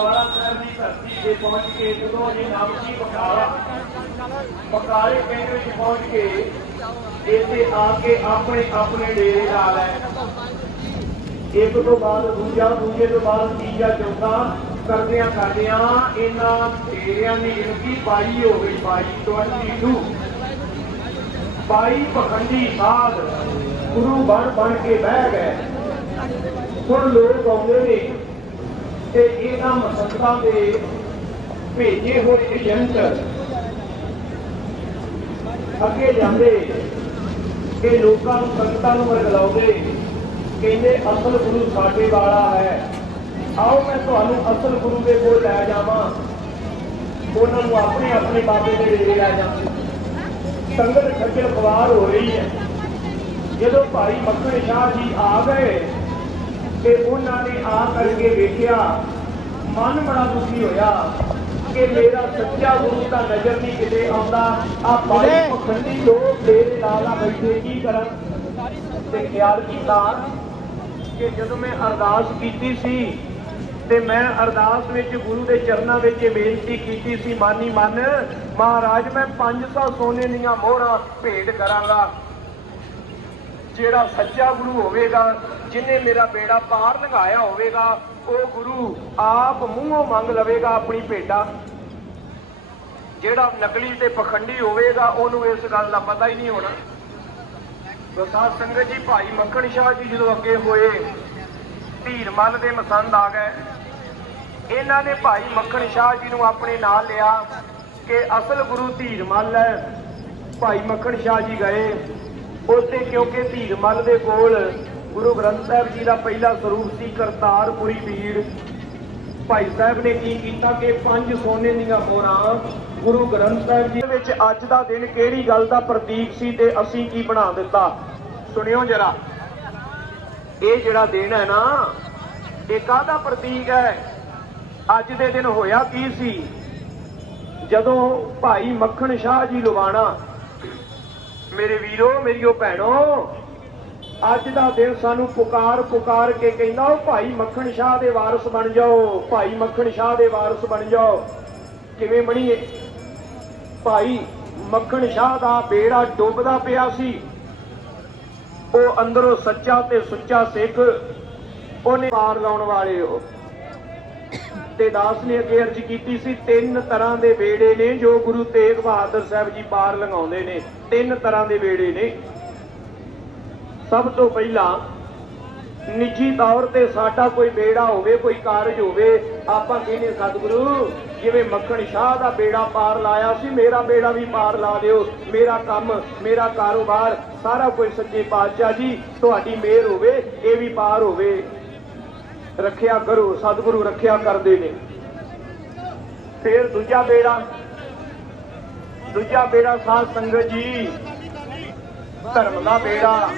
ਬਕਾਲਾ ਸਾਹਿਬ ਦੀ ਧਰਤੀ ਤੇ ਪਹੁੰਚ ਕੇ ਜਦੋਂ ਜੀ ਨਾਮ ਸੀ ਬਕਾਲਾ ਬਕਾਲੇ ਪਿੰਡ ਵਿੱਚ ਪਹੁੰਚ ਕੇ ਇੱਥੇ ਆ ਕੇ ਆਪਣੇ ਆਪਣੇ ਡੇਰੇ ਲਾ ਲੈ ਇੱਕ ਤੋਂ ਬਾਅਦ ਦੂਜਾ, ਦੂਜੇ ਤੋਂ ਬਾਅਦ ਤੀਜਾ, ਚੌਥਾ ਕਰਦਿਆਂ ਕਰਦਿਆਂ ਇਹਨਾਂ ਡੇਰਿਆਂ ਦੀ ਗਿਣਤੀ 22 ਹੋ ਗਈ 22 22 22 ਪਖੰਡੀ ਸਾਧ ਗੁਰੂ ਬਣ ਬਣ ਕੇ ਬਹਿ ਗਏ। ਹੁਣ ਲੋਕ ਆਉਂਦੇ ਨੇ। ਤੇ ਇਹਨਾਂ ਮਸੰਦਾਂ ਦੇ ਭੇਜੇ ਹੋਏ ਏਜੰਟ ਅੱਗੇ ਜਾਂਦੇ ਕਿ ਲੋਕਾਂ ਨੂੰ ਸੰਗਤਾਂ ਨੂੰ ਵਰਗਲਾਉਂਦੇ ਕਹਿੰਦੇ, ਅਸਲ ਗੁਰੂ ਸਾਡੇ ਵਾਲਾ ਹੈ। ਆਓ ਮੈਂ ਤੁਹਾਨੂੰ ਅਸਲ ਗੁਰੂ ਦੇ ਕੋਲ ਲੈ ਜਾਵਾਂ। ਉਹਨਾਂ ਨੂੰ ਆਪਣੇ ਆਪਣੇ ਬਾਬੇ ਦੇ ਡੇਰੇ ਲੈ ਜਾਂਦੇ ਸੰਗਤ ਖੱਜਲ ਖਵਾਰ ਹੋ ਰਹੀ ਹੈ। ਜਦੋਂ ਭਾਈ ਮੱਖਣ ਸ਼ਾਹ ਜੀ ਆ ਗਏ ਤੇ ਉਹਨਾਂ ਨੇ ਆ ਕਰਕੇ ਵੇਖਿਆ ਮਨ ਬੜਾ ਦੁਖੀ ਹੋਇਆ ਕਿ ਮੇਰਾ ਸੱਚਾ ਗੁਰੂ ਤਾਂ ਨਜ਼ਰ ਨਹੀਂ ਕਿਤੇ ਆਉਂਦਾ। ਆ ਭਾਈ ਪਖੰਡੀ ਲੋਕ ਡੇਰੇ ਲਾਲਾ ਬੈਠੇ ਕੀ ਕਰਨ ਤੇ ਖਿਆਲ ਕੀਤਾ ਕਿ ਜਦੋਂ ਮੈਂ ਅਰਦਾਸ ਕੀਤੀ ਸੀ ਤੇ ਮੈਂ ਅਰਦਾਸ ਵਿੱਚ ਗੁਰੂ ਦੇ ਚਰਨਾਂ ਵਿੱਚ ਬੇਨਤੀ ਕੀਤੀ ਸੀ ਮਾਨੀ ਮਨ ਮਹਾਰਾਜ ਮੈਂ 500 ਸੋਨੇ ਦੀਆਂ ਮੋਹਰਾਂ ਭੇਟ ਕਰਾਂਗਾ। ਜਿਹੜਾ ਸੱਚਾ ਗੁਰੂ ਹੋਵੇਗਾ, ਜਿਨੇ ਮੇਰਾ ਬੇੜਾ ਪਾਰ ਲੰਘਾਇਆ ਹੋਵੇਗਾ, ਉਹ ਗੁਰੂ ਆਪ ਮੂੰਹੋਂ ਮੰਗ ਲਵੇਗਾ ਆਪਣੀ ਭੇਟਾ ਜਿਹੜਾ ਨਕਲੀ ਤੇ ਪਖੰਡੀ ਹੋਵੇਗਾ, ਉਹਨੂੰ ਇਸ ਗੱਲ ਦਾ ਪਤਾ ਹੀ ਨਹੀਂ ਹੋਣਾ। ਪ੍ਰਸਾਦ ਸੰਗਤ ਜੀ, ਭਾਈ ਮੱਖਣ ਸ਼ਾਹ ਜੀ ਜਦੋਂ ਅੱਗੇ ਹੋਏ ਧੀਰਮਲ ਦੇ ਮਸੰਦ ਆ ਗਏ। ਇਹਨਾਂ ਨੇ ਭਾਈ ਮੱਖਣ ਸ਼ਾਹ ਜੀ ਨੂੰ ਆਪਣੇ ਨਾਲ ਲਿਆ ਕਿ ਅਸਲ ਗੁਰੂ ਧੀਰਮਲ ਹੈ। ਭਾਈ ਮੱਖਣ ਸ਼ਾਹ ਜੀ ਗਏ। ਉੱਥੇ ਕਿਉਂਕਿ ਧੀਰਮਲ ਦੇ ਕੋਲ ਗੁਰੂ ਗ੍ਰੰਥ ਸਾਹਿਬ ਜੀ ਦਾ ਪਹਿਲਾ ਸਰੂਪ ਸੀ ਕਰਤਾਰਪੁਰੀ ਵੀਰ ਭਾਈ ਸਾਹਿਬ ਨੇ ਕੀ ਕੀਤਾ ਕਿ ਪੰਜ ਸੋਨੇ ਦੀਆਂ ਹੋਰਾਂ ਗੁਰੂ ਗ੍ਰੰਥ ਸਾਹਿਬ ਜੀ ਵਿੱਚ ਅੱਜ ਦਾ ਦਿਨ ਕਿਹੜੀ ਗੱਲ ਦਾ ਪ੍ਰਤੀਕ ਸੀ ਤੇ ਅਸੀਂ ਕੀ ਬਣਾ ਦਿੱਤਾ? ਸੁਣਿਓ ਜਰਾ। ਇਹ ਜਿਹੜਾ ਦਿਨ ਹੈ ਨਾ, ਇਹ ਕਾਹਦਾ ਪ੍ਰਤੀਕ ਹੈ? ਅੱਜ ਦੇ ਦਿਨ ਹੋਇਆ ਕੀ ਸੀ? ਜਦੋਂ ਭਾਈ ਮੱਖਣ ਸ਼ਾਹ ਜੀ ਲੁਬਾਣਾ ਮੇਰੇ ਵੀਰੋ ਮੇਰੀਓ ਭੈਣੋ, ਅੱਜ ਦਾ ਦਿਨ ਸਾਨੂੰ ਪੁਕਾਰ ਪੁਕਾਰ ਕੇ ਕਹਿੰਦਾ, ਉਹ ਭਾਈ ਮੱਖਣ ਸ਼ਾਹ ਦੇ ਵਾਰਸ ਬਣ ਜਾਓ, ਭਾਈ ਮੱਖਣ ਸ਼ਾਹ ਦੇ ਵਾਰਸ ਬਣ ਜਾਓ। ਕਿਵੇਂ ਬਣੀਏ? ਭਾਈ ਮੱਖਣ ਸ਼ਾਹ ਦਾ ਬੇੜਾ ਡੁੱਬਦਾ ਪਿਆ ਸੀ। ਉਹ ਅੰਦਰੋਂ ਸੱਚਾ ਤੇ ਸੁੱਚਾ ਸਿੱਖ, ਉਹਨੇ ਪਾਰ ਲਾਉਣ ਵਾਲੇ ਉਹ। ਤੇ ਦਾਸ ਨੇ ਅੱਗੇ ਅਰਜ਼ ਕੀਤੀ ਸੀ। ਤਿੰਨ ਤਰ੍ਹਾਂ ਦੇ ਬੇੜੇ ਨੇ ਜੋ ਗੁਰੂ ਤੇਗ ਬਹਾਦਰ ਸਾਹਿਬ ਜੀ ਪਾਰ ਲੰਘਾਉਂਦੇ ਨੇ। ਤਿੰਨ ਤਰ੍ਹਾਂ ਦੇ ਬੇੜੇ ਨੇ। ਸਭ ਤੋਂ ਪਹਿਲਾਂ ਨਿੱਜੀ ਤੌਰ ਤੇ ਸਾਡਾ ਕੋਈ ਬੇੜਾ ਹੋਵੇ, ਕੋਈ ਕਾਰਜ ਹੋਵੇ, ਆਪਾਂ ਕਹਿੰਦੇ ਸਤਿਗੁਰੂ, ਜਿਵੇਂ ਮੱਖਣ ਸ਼ਾਹ ਦਾ ਬੇੜਾ ਪਾਰ ਲਾਇਆ ਸੀ, ਮੇਰਾ ਬੇੜਾ ਵੀ ਪਾਰ ਲਾ ਦਿਓ। ਮੇਰਾ ਕੰਮ, ਮੇਰਾ ਕਾਰੋਬਾਰ, ਸਾਰਾ ਕੁਝ ਸੱਚੇ ਪਾਤਸ਼ਾਹ ਜੀ, ਤੁਹਾਡੀ ਮਿਹਰ ਹੋਵੇ, ਇਹ ਵੀ ਪਾਰ ਹੋਵੇ। ਰੱਖਿਆ ਕਰੋ, ਸਤਿਗੁਰੂ ਰੱਖਿਆ ਕਰਦੇ ਨੇ। ਫਿਰ ਦੂਜਾ ਬੇੜਾ ਦੂਜਾ ਬੇੜਾ ਸਾਧ ਸੰਗਤ ਜੀ, ਧਰਮ ਦਾ ਬੇੜਾ।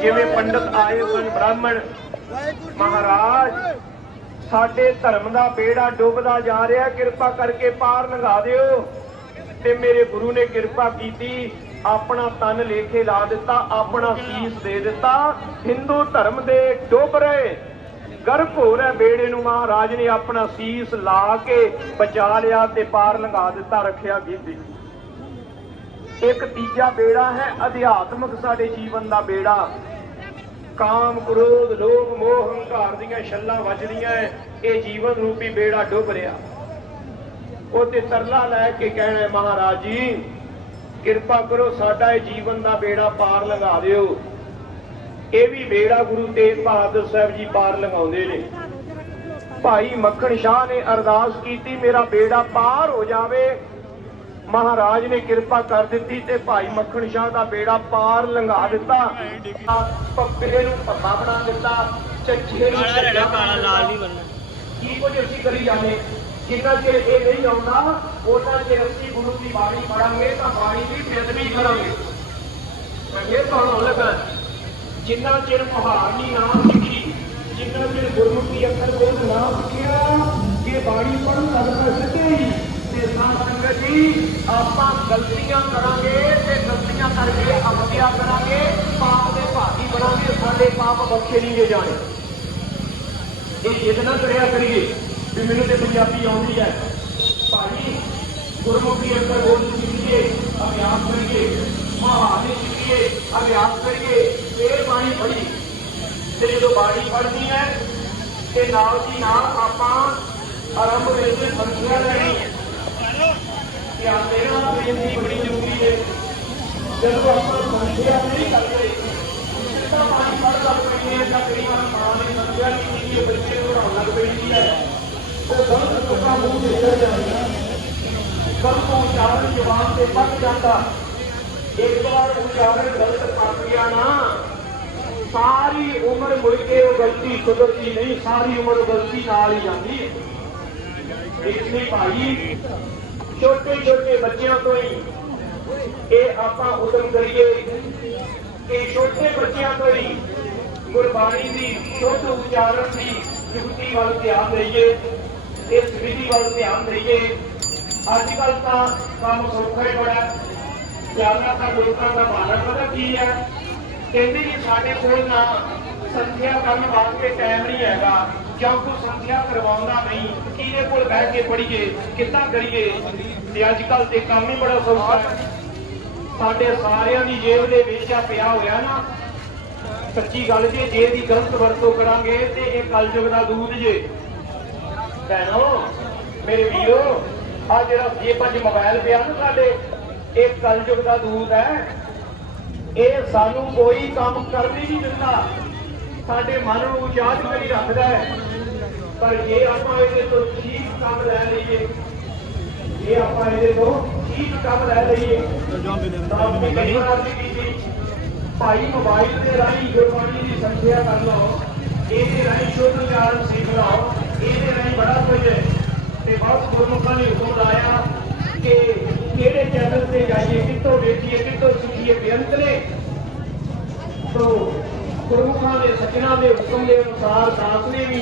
ਜਿਵੇਂ ਪੰਡਤ ਆਏ ਹੋਏ ਬ੍ਰਾਹਮਣ, ਮਹਾਰਾਜ, ਸਾਡੇ ਧਰਮ ਦਾ ਬੇੜਾ ਡੁੱਬਦਾ ਜਾ ਰਿਹਾ, ਕਿਰਪਾ ਕਰਕੇ ਪਾਰ ਲੰਘਾ ਦਿਓ। ਤੇ ਮੇਰੇ ਗੁਰੂ ਨੇ ਕਿਰਪਾ ਕੀਤੀ, ਆਪਣਾ ਤਨ ਲੇਖੇ ਲਾ ਦਿੱਤਾ, ਆਪਣਾ ਸੀਸ ਦੇ ਦਿੱਤਾ। ਹਿੰਦੂ ਧਰਮ ਦੇ ਡੁੱਬ ਰਹੇ। ਗਰਭ ਹੋ ਰਿਹਾ ਬੇੜੇ ਨੂੰ ਮਹਾਰਾਜ ਨੇ ਆਪਣਾ ਸੀਸ ਲਾ ਕੇ ਬਚਾ ਲਿਆ ਤੇ ਪਾਰ ਲੰਘਾ ਦਿੱਤਾ ਰੱਖਿਆ ਕੀਤੀ ਇੱਕ ਤੀਜਾ ਬੇੜਾ ਹੈ ਅਧਿਆਤਮਕ ਸਾਡੇ ਜੀਵਨ ਦਾ ਬੇੜਾ। ਕਾਮ, ਕ੍ਰੋਧ, ਲੋਭ, ਮੋਹ, ਹੰਕਾਰ ਦੀਆਂ ਛੱਲਾਂ ਵੱਜਦੀਆਂ ਇਹ ਜੀਵਨ ਰੂਪੀ ਬੇੜਾ ਡੁੱਬ ਰਿਹਾ। ਉਹ ਤੇ ਤਰਲਾ ਲੈ ਕੇ ਕਹਿਣਾ ਮਹਾਰਾਜ ਜੀ, ਕਿਰਪਾ ਕਰੋ ਸਾਡਾ ਇਹ ਜੀਵਨ ਦਾ ਬੇੜਾ ਪਾਰ ਲੰਘਾ ਦਿਓ। ਇਹ ਵੀ ਬੇੜਾ ਗੁਰੂ ਤੇਗ ਬਹਾਦਰ ਸਾਹਿਬ ਜੀ ਪਾਰ ਲੰਘਾਉਂਦੇ ਨੇ। ਭਾਈ ਮੱਖਣ ਸ਼ਾਹ ਨੇ ਅਰਦਾਸ ਕੀਤੀ ਮੇਰਾ ਬੇੜਾ ਪਾਰ ਹੋ ਜਾਵੇ। ਮਹਾਰਾਜ ਨੇ ਕਿਰਪਾ ਕਰ ਦਿੱਤੀ ਤੇ ਭਾਈ ਮੱਖਣ ਸ਼ਾਹ ਦਾ ਬੇੜਾ ਪਾਰ ਲੰਘਾ ਦਿੱਤਾ। ਪੱਪੇ ਨੂੰ ਪੱਪਾ ਬਣਾ ਦਿੱਤਾ ਚੱਚੇ ਨੂੰ ਚੱਚਾ ਕਾਲਾ ਲਾਲ ਨਹੀਂ ਬਣਨਾ। ਕੀ ਕੁਝ ਅਸੀਂ ਕਰੀ ਜਾਂਦੇ? ਜਿੰਨਾ ਚਿਰ ਇਹ ਨਹੀਂ ਆਉਂਦਾ ਉਹਨਾਂ ਚਿਰ ਅਸੀਂ ਗੁਰੂ ਦੀ ਬਾਣੀ ਪੜਾਂਗੇ ਤਾਂ ਬਾਣੀ ਦੀ ਬੇਅਦਬੀ ਕਰਾਂਗੇ। ਇਹ ਤੁਹਾਨੂੰ ਲੱਗਾ। ਜਿੰਨਾ ਚਿਰ ਮੁਹਾਰਨੀ ਨਾ ਸਿੱਖੀ, ਜਿੰਨਾ ਚਿਰ ਗੁਰਮੁਖੀ ਅੱਖਰ ਬੋਲ ਨਾ ਸਿੱਖਿਆ ਕਿ ਬਾਣੀ ਪੜਨ ਲੱਗਦਾ ਸਿੱਧੇ ਹੀ, ਤੇ ਸਾਧ ਸੰਗਤ ਜੀ, ਆਪਾਂ ਗਲਤੀਆਂ ਕਰਾਂਗੇ ਤੇ ਗਲਤੀਆਂ ਕਰਕੇ ਅਮਤਿਆ ਕਰਾਂਗੇ, ਪਾਪ ਦੇ ਭਾਗੀ ਬਣਾਂਗੇ, ਸਾਡੇ ਪਾਪ ਬਖਸ਼ੇ ਨਹੀਂ ਜਾਣੇ। ਇਹ ਜਿੱਦ ਨਾ ਕਰਿਆ ਕਰੀਏ ਵੀ ਮੈਨੂੰ ਤੇ ਪੰਜਾਬੀ ਆਉਂਦੀ ਹੈ। ਭਾਈ, ਗੁਰਮੁਖੀ ਅੰਦਰ ਬੋਲ ਸਿੱਖੀਏ, ਅਭਿਆਸ ਕਰੀਏ ਮਹਾਵਾਦੇ ਸਿੱਖੀਏ ਅਭਿਆਸ ਕਰੀਏ ਫੇਰ ਬਾਣੀ ਪੜ੍ਹੀ ਤੇ ਜਦੋਂ ਬਾਣੀ ਪੜ੍ਹਦੀ ਹੈ ਤੇ ਨਾਲ ਦੀ ਨਾਲ ਆਪਾਂ ਆਰੰਭ ਵਿੱਚ ਸੰਖਿਆ ਲੈਣੀ ਹੈ ਕਿ ਆ ਮੇਰਾ ਬੇਨਤੀ ਬੜੀ ਜ਼ਰੂਰੀ ਹੈ ਜਦੋਂ ਆਪਾਂ ਸੰਖਿਆ ਨਹੀਂ ਕਰਦੇ ਤਾਂ ਬਾਣੀ ਪੜ੍ਹ ਲੱਗ ਪੈਂਦੇ ਹਾਂ ਤਾਂ ਕਈ ਵਾਰ ਮਾਂ ਨੇ ਸੰਖਿਆ ਨਹੀਂ ਕੀਤੀ ਬੱਚੇ ਨੂੰ ਪੜਾਉਣ ਲੱਗ ਪੈਂਦੀ ਹੈ ਉਹ ਗਲਤ ਤੁਕਾਂ ਮੂੰਹ ਤੇ ਚੜ ਜਾਂਦੀਆਂ ਗਲਤ ਉਚਾਰਨ ਜਵਾਨ ਤੇ ਪੱਕ ਜਾਂਦਾ ਇੱਕ ਵਾਰ ਉਚਾਰਨ ਗਲਤ ਕਰ ਗਿਆ ਨਾ, ਸਾਰੀ ਉਮਰ ਮੁੜ ਕੇ ਉਹ ਗਲਤੀ ਸੁਧਰਦੀ ਨਹੀਂ, ਸਾਰੀ ਉਮਰ ਗਲਤੀ ਨਾਲ ਹੀ ਜਾਂਦੀ ਹੈ। ਇਸ ਲਈ ਭਾਈ ਛੋਟੇ ਛੋਟੇ ਬੱਚਿਆਂ ਤੋਂ ਹੀ ਇਹ ਆਪਾਂ ਉਦਮ ਕਰੀਏ ਕਿ ਛੋਟੇ ਬੱਚਿਆਂ ਤੋਂ ਹੀ ਗੁਰਬਾਣੀ ਦੀ ਸ਼ੁੱਧ ਉਚਾਰਨ ਦੀ ਯੁਕਤੀ ਵੱਲ ਧਿਆਨ ਦੇਈਏ, ਇਸ ਵਿਧੀ ਵੱਲ ਧਿਆਨ ਦੇਈਏ। ਅੱਜ ਕੱਲ ਤਾਂ ਕੰਮ ਸੌਖਾ ਹੀ ਬੜਾ ਜ਼ਿਆਦਾਤਰ ਲੋਕਾਂ ਦਾ ਮਾਨਕ ਪਤਾ ਕੀ ਹੈ? ਕਹਿੰਦੇ ਜੀ ਸਾਡੇ ਕੋਲ ਨਾ ਸੰਧਿਆ ਕਰਨ ਵਾਸਤੇ ਟਾਈਮ ਨਹੀਂ ਹੈਗਾ, ਜਾਂ ਕੋਈ ਸੰਧਿਆ ਕਰਵਾਉਂਦਾ ਨਹੀਂ, ਕਿਹਦੇ ਕੋਲ ਬਹਿ ਕੇ ਪੜ੍ਹੀਏ, ਕਿੱਦਾਂ ਕਰੀਏ? ਤੇ ਅੱਜ ਕੱਲ ਤੇ ਕੰਮ ਹੀ ਬੜਾ ਸੌਖਾ ਹੈ। ਸਾਡੇ ਸਾਰਿਆਂ ਦੀ ਜੇਬ ਦੇ ਵਿੱਚ ਆ ਪਿਆ ਹੋਇਆ ਨਾ। ਸੱਚੀ ਗੱਲ ਜੇ ਜੇ ਦੀ ਗਲਤ ਵਰਤੋਂ ਕਰਾਂਗੇ, ਤੇ ਇਹ ਕਲਯੁਗ ਦਾ ਦੂਤ ਜੇ। ਭੈਣੋ, ਮੇਰੇ ਵੀਰੋ ਆ ਜਿਹੜਾ ਜੇਬਾਂ 'ਚ ਮੋਬਾਈਲ ਪਿਆ ਨਾ ਸਾਡੇ ਇਹ ਕਲਯੁਗ ਦਾ ਦੂਤ ਹੈ ਇਹ ਸਾਨੂੰ ਕੋਈ ਕੰਮ ਕਰਨ ਨਹੀਂ ਦਿੰਦਾ। ਸਾਡੇ ਮਨ ਨੂੰ ਉਜਾੜ ਕਰੀ ਰੱਖਦਾ ਹੈ। ਪਰ ਜੇ ਆਪਾਂ ਇਹਦੇ ਤੋਂ ਠੀਕ ਕੰਮ ਲੈ ਲਈਏ ਜੇ ਆਪਾਂ ਇਹਦੇ ਤੋਂ ਠੀਕ ਕੰਮ ਲੈ ਲਈਏ ਤਾਂ ਆਪਣੀ ਕਈ ਵਾਰ ਅਰਜ਼ੀ ਕੀਤੀ ਭਾਈ ਮੋਬਾਈਲ ਦੇ ਰਾਹੀਂ ਗੁਰਬਾਣੀ ਦੀ ਸੰਖਿਆ ਕਰ ਲਓ। ਇਹਦੇ ਰਾਹੀਂ ਸ਼ੁੱਧ ਉਚਾਰਨ ਸਿੱਖ ਲਓ। ਇਹਦੇ ਰਾਹੀਂ ਬੜਾ ਕੁਝ ਹੈ। ਤੇ ਬਹੁਤ ਗੁਰਮੁਖਾਂ ਨੇ ਹੁਕਮ ਲਾਇਆ ਕਿ ਕਿਹੜੇ ਚੈਨਲ ਤੇ ਜਾਈਏ, ਕਿੱਥੋਂ ਵੇਖੀਏ, ਕਿੱਥੋਂ ਸਿੱਖੀਏ ਬੇਅੰਤ ਨੇ। ਤੋ ਗੁਰਮੁਖਾਂ ਦੇ ਸੱਜਣਾ ਦੇ ਹੁਕਮ ਦੇ ਅਨੁਸਾਰ ਦਾਸ ਨੇ ਵੀ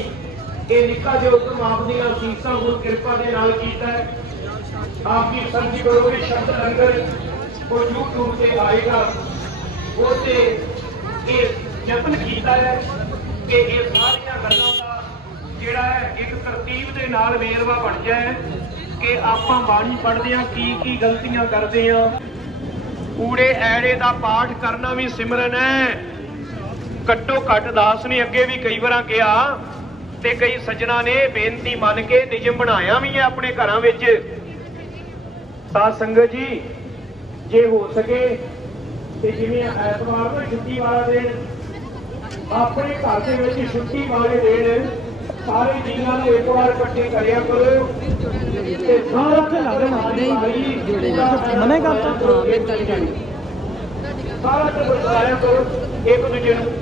ਇਹ ਨਿੱਕਾ ਜਿਹਾ ਹੁਕਮ ਆਪ ਦੀਆਂ ਸੀਸਾਂ ਗੁਰ ਕਿਰਪਾ ਦੇ ਨਾਲ ਕੀਤਾ ਹੈ। ਆਪ ਦੀ ਸੰਜੀ ਕਰੋਗੇ, ਸ਼ਬਦ ਲੰਗਰ ਉਹ YouTube ਤੇ ਆਏਗਾ ਉਹ ਤੇ ਇਹ ਯਤਨ ਕੀਤਾ ਹੈ ਕਿ ਇਹ ਸਾਰੀਆਂ ਗੱਲਾਂ ਦਾ ਜਿਹੜਾ ਹੈ, ਇੱਕ ਤਰਤੀਬ ਦੇ ਨਾਲ ਵੇਰਵਾ ਬਣ ਜਾਏ। ਕਿ ਆਪਾਂ ਬਾਣੀ ਪੜ੍ਹਦੇ ਆ ਕੀ ਕੀ ਗਲਤੀਆਂ ਕਰਦੇ ਆ ਊੜੇ ਐੜੇ ਦਾ ਪਾਠ ਕਰਨਾ ਵੀ ਸਿਮਰਨ ਹੈ। ਘੱਟੋ ਘੱਟ ਦਾਸ ਨੇ ਅੱਗੇ ਵੀ ਕਈ ਵਾਰਾਂ ਕਿਹਾ ਤੇ ਕਈ ਸੱਜਣਾ ਨੇ ਬੇਨਤੀ ਮੰਨ ਕੇ ਨਿਯਮ ਬਣਾਇਆ ਵੀ ਹੈ ਆਪਣੇ ਘਰਾਂ ਵਿੱਚ। ਤਾਂ ਸੰਗਤ ਜੀ, ਜੇ ਹੋ ਸਕੇ ਤੇ ਜਿਵੇਂ ਐਤਵਾਰ ਨੂੰ ਛੁੱਟੀ ਵਾਲਾ ਦਿਨ, ਆਪਣੇ ਘਰ ਦੇ ਵਿੱਚ ਛੁੱਟੀ ਵਾਲੇ ਦਿਨ ਸਾਰੇ ਜੀਵਾਂ ਨੂੰ ਇੱਕ ਵਾਰ ਇਕੱਠੇ ਕਰਿਆ ਕਰੋ। ਤੇ ਸਾਰਾ ਘਰ ਨਹੀਂ ਜੁੜੇਗਾ ਮਨੇ ਕਰਤਾ। ਹਾਂ ਮੈਂ ਗੱਲ ਕਰਨੀ ਸਾਰਾ ਕੁਝ ਬਤਾਇਆ ਕਰੋ ਇੱਕ ਦੂਜੇ ਨੂੰ।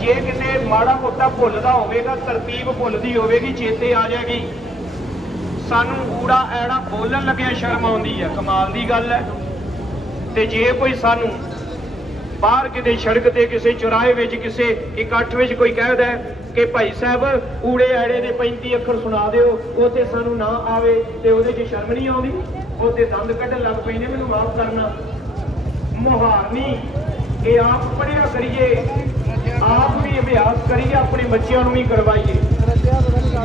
ਜੇ ਕਿਤੇ ਮਾੜਾ ਮੋਟਾ ਭੁੱਲਦਾ ਹੋਵੇਗਾ ਤਰਤੀਬ ਭੁੱਲਦੀ ਹੋਵੇਗੀ ਚੇਤੇ ਆ ਜਾਏਗੀ। ਸਾਨੂੰ ਊੜਾ ਐੜਾ ਬੋਲਣ ਲੱਗਿਆ ਸ਼ਰਮ ਆਉਂਦੀ ਹੈ ਕਮਾਲ ਦੀ ਗੱਲ ਹੈ ਤੇ ਜੇ ਕੋਈ ਸਾਨੂੰ ਬਾਹਰ ਕਿਤੇ ਸੜਕ ਤੇ ਕਿਸੇ ਚੁਰਾਹੇ ਵਿੱਚ ਕਿਸੇ ਇਕੱਠ ਵਿੱਚ ਕੋਈ ਕਹਿਦਾ ਕਿ ਭਾਈ ਸਾਹਿਬ ਊੜੇ ਐੜੇ ਦੇ 35 ਅੱਖਰ ਸੁਣਾ ਦਿਓ ਉਹ ਤੇ ਸਾਨੂੰ ਨਾ ਆਵੇ ਤੇ ਉਹਦੇ 'ਚ ਸ਼ਰਮ ਨਹੀਂ ਆਉਂਦੀ? ਉਹ ਤੇ ਦੰਦ ਕੱਢਣ ਲੱਗ ਪੈਂਦੇ ਮੈਨੂੰ ਮਾਫ ਕਰਨਾ। ਮੁਹਾਰਨੀ ਇਹ ਆਪ ਪੜਿਆ ਕਰੀਏ। ਆਪ ਵੀ ਅਭਿਆਸ ਕਰੀਏ, ਆਪਣੇ ਬੱਚਿਆਂ ਨੂੰ ਵੀ ਕਰਵਾਈਏ।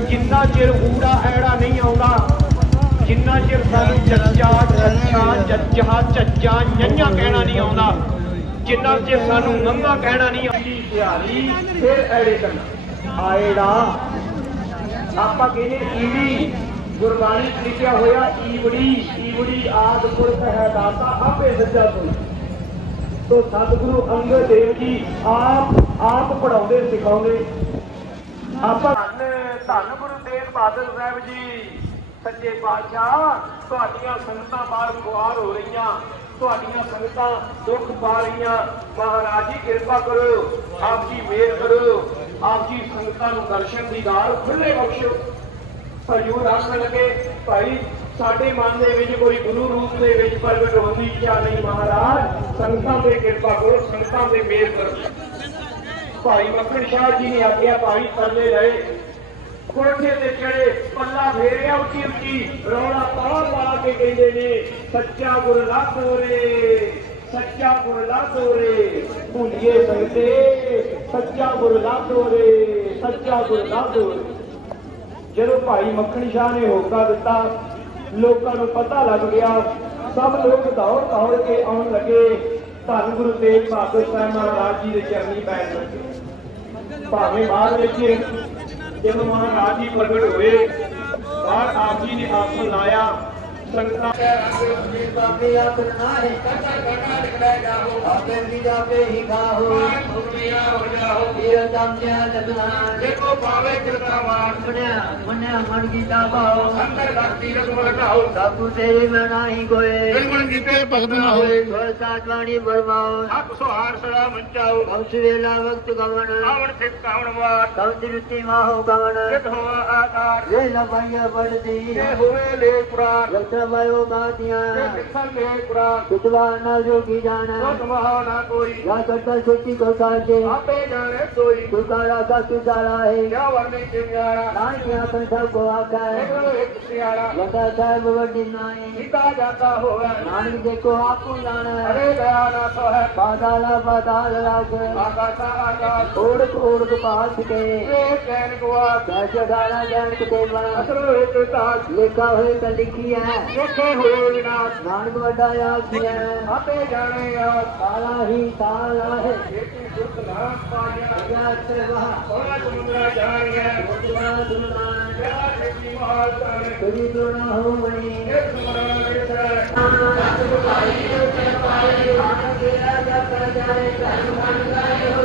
ਜਿੰਨਾ ਚਿਰ ਊੜਾ ਐੜਾ ਨਹੀਂ ਆਉਂਦਾ, ਜਿੰਨਾ ਚਿਰ ਸਾਨੂੰ ਜੱਜਾ ਜੱਜਾ ਜੱਜਾ ਚੱਜਾ ਨੰਨਾ ਕਹਿਣਾ ਨਹੀਂ ਆਉਂਦਾ, ਜਿੰਨਾ ਚਿਰ ਸਾਨੂੰ ਨੰਗਾ ਕਹਿਣਾ ਨਹੀਂ ਆਉਂਦੀ ਸਿਹਾਰੀ ਫਿਰ ਐੜੇ ਕਰਨਾ। ਆਏੜਾ। ਆਪਾਂ ਕਹਿੰਦੇ ਈੜੀ ਗੁਰਬਾਣੀ 'ਚ ਲਿਖਿਆ ਹੋਇਆ ਈਵੜੀ ਈਵੜੀ ਆਦ ਪੁਰਖ ਹੈ ਦਾਤਾ ਆਪੇ ਸੱਚਾ ਤੋਂ ਤੋ ਸਤਿਗੁਰੂ ਅੰਗਦ ਦੇਵ ਜੀ ਆਪ ਆਪ ਪੜਾਉਂਦੇ ਸਿਖਾਉਂਦੇ। ਆਪਾਂ ਧੰਨ ਗੁਰੂ ਤੇਗ ਬਹਾਦਰ ਸਾਹਿਬ ਜੀ, ਸੱਚੇ ਪਾਤਸ਼ਾਹ, ਤੁਹਾਡੀਆਂ ਸੰਗਤਾਂ ਬਾਹਰ ਗੁਆਰ ਹੋ ਰਹੀਆਂ, ਤੁਹਾਡੀਆਂ ਸੰਗਤਾਂ ਦੁੱਖ ਪਾ ਰਹੀਆਂ। ਮਹਾਰਾਜ ਜੀ, ਕਿਰਪਾ ਕਰੋ, ਆਪ ਜੀ ਮਿਹਰ ਕਰੋ। ਆਪ ਜੀ ਸੰਗਤਾਂ ਨੂੰ ਦਰਸ਼ਨ ਦੀਦਾਰ ਖੁੱਲੇ ਬਖਸ਼ੋ। ਹਜੂਰ ਆਖਣ ਲੱਗੇ, ਭਾਈ, ਸਾਡੇ ਮਨ ਦੇ ਵਿੱਚ ਕੋਈ ਗੁਰੂ ਰੂਪ ਦੇ ਵਿੱਚ ਪ੍ਰਗਟ ਹੋਣ ਦੀ ਨਹੀਂ ਮਹਾਰਾਜ। ਸੰਗਤਾਂ ਤੇ ਕਿਰਪਾ ਕਰੋ, ਸੰਗਤਾਂ ਦੇ ਮਿਹਰ ਕਰੋ। ਭਾਈ ਮੱਖਣ ਸ਼ਾਹ ਜੀ ਨੇ ਆਖਿਆ, ਭਾਈ, ਥੱਲੇ ਰਹੇ ਕੋਠੇ ਤੇ ਚੜੇ, ਪੱਲਾ ਫੇਰਿਆ ਉੱਚੀ ਉੱਚੀ। ਰੌਲਾ ਪਾ ਪਾ ਕੇ ਕਹਿੰਦੇ ਨੇ, ਸੱਚਾ ਗੁਰ ਲਾਖੋ ਰੇ ਸੱਚਾ ਗੁਰ ਲਾਖੋ ਭੁੱਲੀਏ ਸੰਗਤੇ ਸੱਚਾ ਗੁਰ ਲਾਖੋ ਸੱਚਾ ਗੁਰ ਲਾਖੋ ਜਦੋਂ ਭਾਈ ਮੱਖਣ ਸ਼ਾਹ ਨੇ ਹੋਕਾ ਦਿੱਤਾ, ਲੋਕਾਂ ਨੂੰ ਪਤਾ ਲੱਗ ਗਿਆ, ਸਭ ਲੋਕ ਦੌੜ ਦੌੜ ਕੇ ਆਉਣ ਲੱਗੇ। ਧੰਨ ਗੁਰੂ ਤੇਗ ਬਹਾਦਰ ਸਾਹਿਬ ਮਹਾਰਾਜ ਜੀ ਦੇ ਚਰਨੀ ਬੈਠ ਲੱਗੇ। ਭਾਵੇਂ ਬਾਅਦ ਵਿੱਚ ਜਦੋਂ ਮਹਾਰਾਜ ਜੀ ਪ੍ਰਗਟ ਹੋਏ ਬਾਹਰ ਆਪ ਜੀ ਨੇ ਆਸਣ ਲਾਇਆ ਸੰਗਤਾਂ ਬਾਬੇ ਆਪਣਾ ਹੈ ਆਪੇ ਵੀ ਜਾਪੇ ਹੀ ਖਾਹੋ ਇਹ ਜੰਮਿਆ ਜਗਨਾ ਦੇਖੋ ਪਾਵੇ ਕਿਰਤਾ ਮਾਨ ਬਣਿਆ ਬਣਿਆ ਮਨ ਗੀਤਾ ਬਾਹੋ ਅੰਦਰ ਭਗਤੀ ਰਸਮਲ ਕਹਾਓ ਸਾਬੂ ਤੇਰੇ ਮਨਾ ਹੀ ਕੋਏ ਬਿਲਕੁਲ ਕੀਤੇ ਭਗਤ ਨਾ ਹੋਏ। ਗੋਲ ਸਾਤਵਾਣੀ ਬਰਮਾਓ ਹੱਕ ਸੁਹਾਰ ਸਦਾ ਮੰਚਾਓ। ਹਮਸ ਵੇਲਾ ਵਕਤ ਗਵਨ ਆਵਣ ਸਿੱਖ ਕਾਵਣ ਵਾਰ। ਕਉ ਦਿਰਤੀ ਮਾਹੋ ਗਵਨ ਸਿੱਧ ਹੋਆ ਆਕਾਰ ਵੇਲਾ ਪਾਈਆ ਬੜਦੀ ਇਹ ਹੋਏ ਲੇ ਪੁਰਾਣ रमायो मातिया कुतवा न जोगी जाना। ना कोई या करता सुखी को साजे आपे जाने सोई तुकारा का तुकारा है। क्या वरने चिंगारा नाई क्या कंठा को आका है। एक सियारा बता साहब वड्डी नाई सीता जाता होगा नाई देखो आपको जाना है। अरे जाना तो है पाताला पाताल राखे आकाशा आकाश ओड़ ओड़ के। पास के कैन को आ कैसे गाना गैन के बना लिखा हुए तो लिखी है। सुख होना प्राण बढ़ाया किया आपे जाने ताला ही ताला है खेती सुख लाभ पाया या चलवा सोना तुमरा जानिए मुद्रा तुमरा या खेती महान कभी तो ना हो मणि ये तुम्हारा बेटा नाम भाई के पाए आगे आगे कर जाए कर्म मन गाए हो